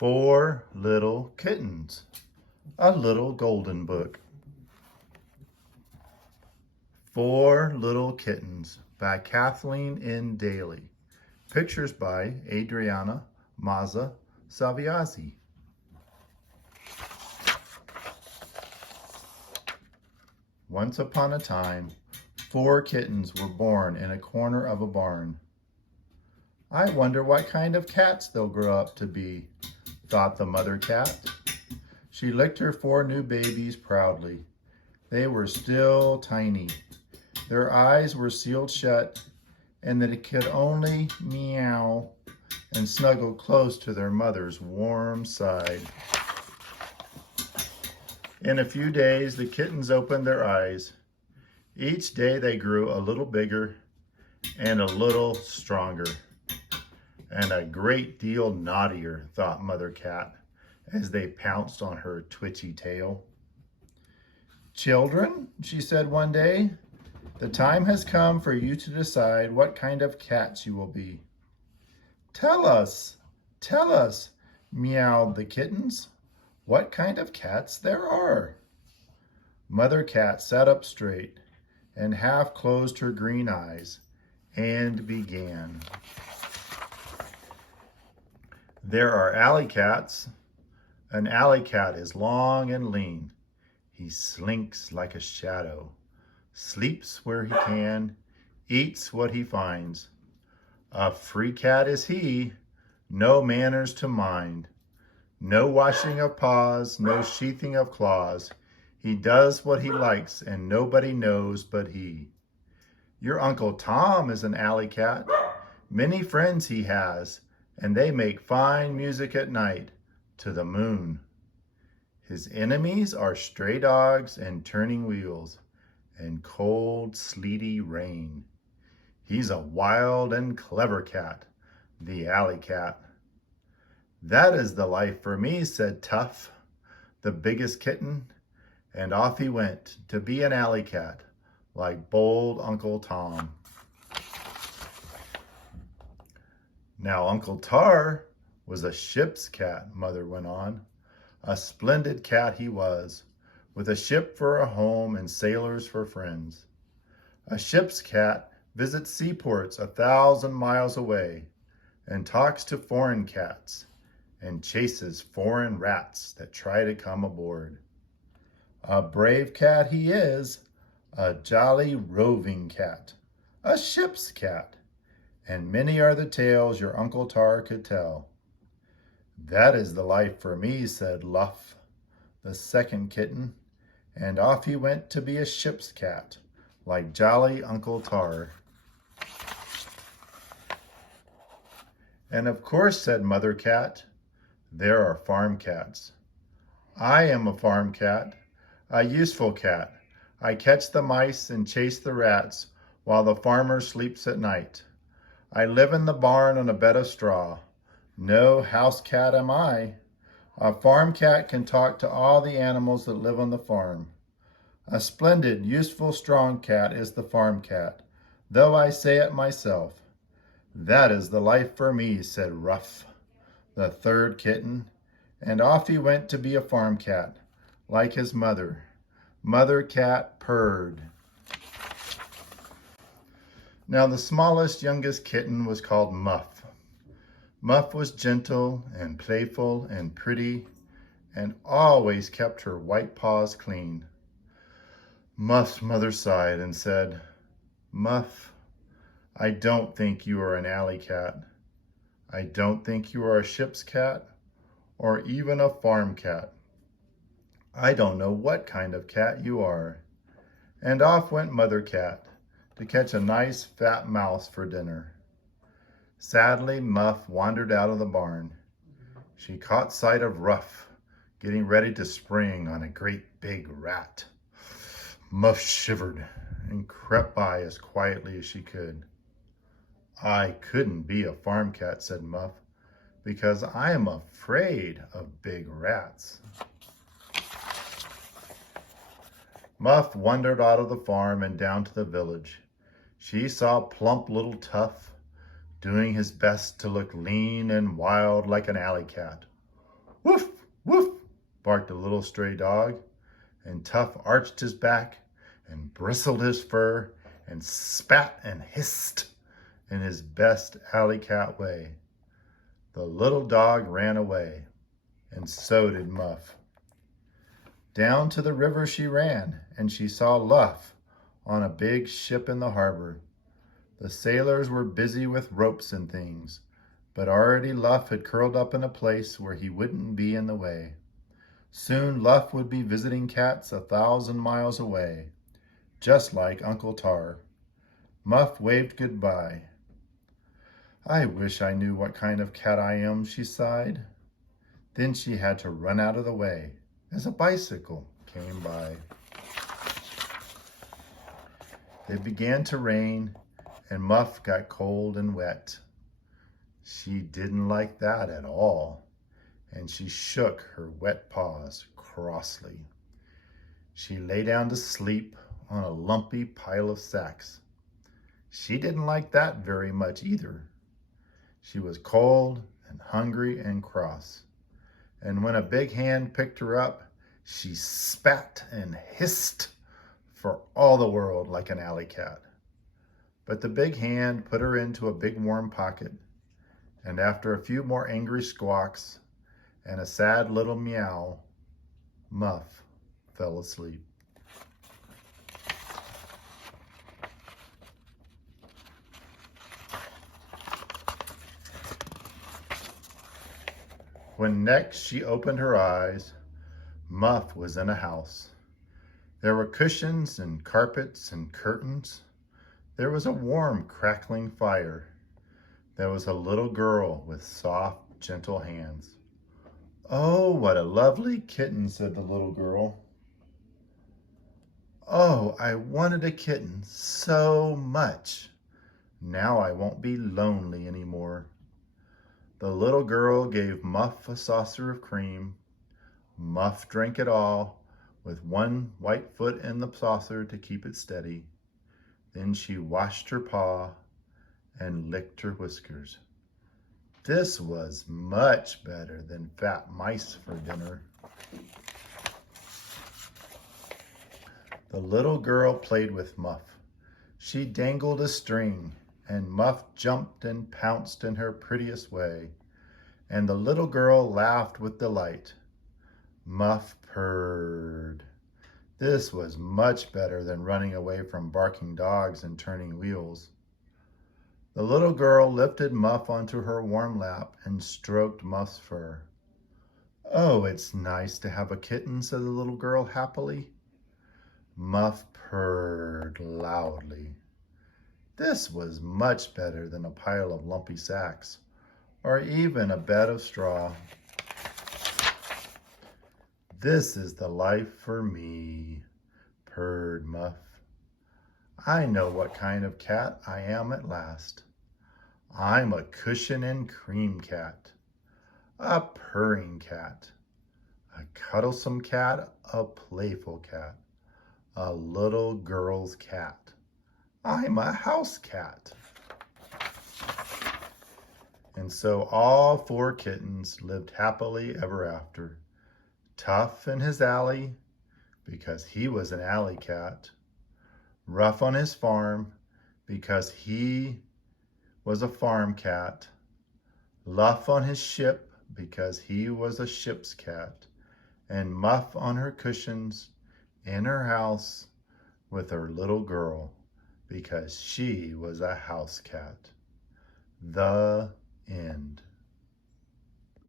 Four Little Kittens, a little golden book. Four Little Kittens by Kathleen N. Daly. Pictures by Adriana Mazza Saviazzi. Once upon a time, four kittens were born in a corner of a barn. I wonder what kind of cats they'll grow up to be, thought the mother cat. She licked her four new babies proudly. They were still tiny. Their eyes were sealed shut, and they could only meow and snuggle close to their mother's warm side. In a few days, the kittens opened their eyes. Each day they grew a little bigger and a little stronger, and a great deal naughtier, thought Mother Cat, as they pounced on her twitchy tail. "Children," she said one day, "the time has come for you to decide what kind of cats you will be." Tell us," meowed the kittens, "what kind of cats there are." Mother Cat sat up straight and half closed her green eyes and began. There are alley cats. An alley cat is long and lean. He slinks like a shadow, sleeps where he can, eats what he finds. A free cat is he, no manners to mind. No washing of paws, no sheathing of claws. He does what he likes and nobody knows but he. Your Uncle Tom is an alley cat. Many friends he has, and they make fine music at night to the moon. His enemies are stray dogs and turning wheels and cold, sleety rain. He's a wild and clever cat, the alley cat. That is the life for me, said Tuff, the biggest kitten, and off he went to be an alley cat, like bold Uncle Tom. Now Uncle Tar was a ship's cat, Mother went on. A splendid cat he was, with a ship for a home and sailors for friends. A ship's cat visits seaports 1,000 miles away and talks to foreign cats and chases foreign rats that try to come aboard. A brave cat he is, a jolly roving cat, a ship's cat, and many are the tales your Uncle Tar could tell. That is the life for me, said Luff, the second kitten, and off he went to be a ship's cat, like jolly Uncle Tar. And of course, said Mother Cat, there are farm cats. I am a farm cat, a useful cat. I catch the mice and chase the rats while the farmer sleeps at night. I live in the barn on a bed of straw. No house cat am I. A farm cat can talk to all the animals that live on the farm. A splendid, useful, strong cat is the farm cat, though I say it myself. That is the life for me, said Ruff, the third kitten, and off he went to be a farm cat, like his mother. Mother Cat purred. Now the smallest, youngest kitten was called Muff. Muff was gentle and playful and pretty and always kept her white paws clean. Muff's mother sighed and said, Muff, I don't think you are an alley cat. I don't think you are a ship's cat or even a farm cat. I don't know what kind of cat you are. And off went Mother Cat to catch a nice fat mouse for dinner. Sadly, Muff wandered out of the barn. She caught sight of Ruff getting ready to spring on a great big rat. Muff shivered and crept by as quietly as she could. I couldn't be a farm cat, said Muff, because I am afraid of big rats. Muff wandered out of the farm and down to the village. She saw plump little Tuff doing his best to look lean and wild like an alley cat. Woof, woof, barked a little stray dog, and Tough arched his back and bristled his fur and spat and hissed in his best alley cat way. The little dog ran away, and so did Muff. Down to the river she ran, and she saw Luff on a big ship in the harbor. The sailors were busy with ropes and things, but already Luff had curled up in a place where he wouldn't be in the way. Soon Luff would be visiting cats 1,000 miles away, just like Uncle Tar. Muff waved goodbye. I wish I knew what kind of cat I am, she sighed. Then she had to run out of the way as a bicycle came by. It began to rain, and Muff got cold and wet. She didn't like that at all, and she shook her wet paws crossly. She lay down to sleep on a lumpy pile of sacks. She didn't like that very much either. She was cold and hungry and cross, and when a big hand picked her up, she spat and hissed for all the world like an alley cat. But the big hand put her into a big warm pocket, and after a few more angry squawks and a sad little meow, Muff fell asleep. When next she opened her eyes, Muff was in a house. There were cushions and carpets and curtains. There was a warm, crackling fire. There was a little girl with soft, gentle hands. Oh, what a lovely kitten, said the little girl. Oh, I wanted a kitten so much. Now I won't be lonely anymore. The little girl gave Muff a saucer of cream. Muff drank it all, with one white foot in the saucer to keep it steady. Then she washed her paw and licked her whiskers. This was much better than fat mice for dinner. The little girl played with Muff. She dangled a string, and Muff jumped and pounced in her prettiest way, and the little girl laughed with delight. Muff purred. This was much better than running away from barking dogs and turning wheels. The little girl lifted Muff onto her warm lap and stroked Muff's fur. Oh, it's nice to have a kitten, said the little girl happily. Muff purred loudly. This was much better than a pile of lumpy sacks, or even a bed of straw. This is the life for me, purred Muff. I know what kind of cat I am at last. I'm a cushion and cream cat, a purring cat, a cuddlesome cat, a playful cat, a little girl's cat. I'm a house cat. And so all 4 kittens lived happily ever after. Tough in his alley, because he was an alley cat. Rough on his farm, because he was a farm cat. Luff on his ship, because he was a ship's cat. And Muff on her cushions in her house with her little girl, because she was a house cat. The end.